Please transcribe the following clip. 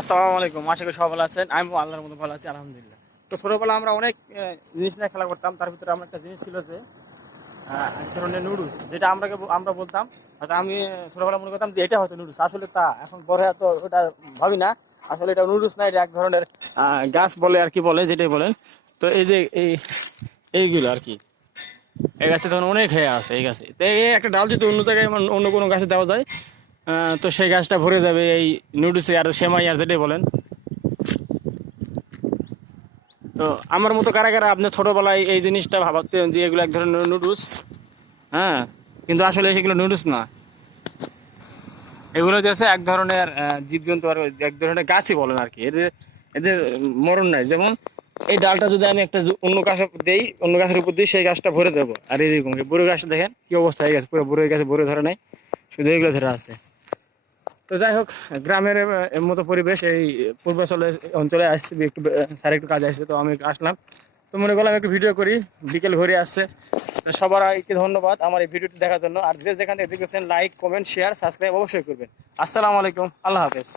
আসসালামু আলাইকুম, আশা করি সবাই ভালো আছেন। আমি আল্লাহর মতো ভালো আছি, আলহামদুলিল্লাহ। তো ছোটোবেলা আমরা অনেক জিনিস নিয়ে খেলা করতাম, তার ভিতরে আমার একটা জিনিস ছিল যে এক ধরনের নুডলস, যেটা আমরা আমরা বলতাম, হয়তো আমি ছোটোবেলা মনে করতাম যে এটা হয়তো নুডলস, আসলে তা, এখন বড় তো ওটা ভাবি না, আসলে এটা নুডলস না, এটা এক ধরনের গাছ বলে আর কি বলে, যেটাই বলেন। তো এই যে, এই, এইগুলো আর কি। এই গাছে তখন অনেক হয়ে আছে, এই গাছে। তো এই একটা ডাল যদি অন্য জায়গায় অন্য কোনো গাছে দেওয়া যায় তো সেই গাছটা ভরে যাবে এই নুডলসে, আর সেমাই আর যেটাই বলেন। তো আমার মতো কারা কারা আপনার ছোটবেলায় এই জিনিসটা ভাবতেন যে এগুলো এক ধরনের নুডলস? হ্যাঁ কিন্তু আসলে সেগুলো নুডলস না। এগুলো হচ্ছে এক ধরনের জীবজন্তু আর এক ধরনের গাছই বলেন আর কি। এদের এদের মরণ নাই। যেমন এই ডালটা যদি আমি একটা অন্য গাছে দেই, অন্য গাছের উপর দিই সেই গাছটা ভরে দেবো আর এরকম বুড়ো গাছটা দেখেন কি অবস্থা। হয়ে গেছে পুরো বুড়ো গাছে বুড়ো ধরে নাই। শুধু এগুলো ধরে আছে। তো যাই হোক, গ্রামের মতো পরিবেশ এই পূর্বাচলে অঞ্চলে আসছে একটু স্যার একটু কাজ আসছে, তো আমি আসলাম। তো মনে করলাম একটু ভিডিও করি, বিকেল ঘুরে আসছে। তো সবার আগে ধন্যবাদ আমার এই ভিডিওটি দেখার জন্য। আর যে যেখান থেকে দেখেছেন লাইক, কমেন্ট, শেয়ার, সাবস্ক্রাইব অবশ্যই করবেন। আসসালামু আলাইকুম, আল্লাহ হাফেজ।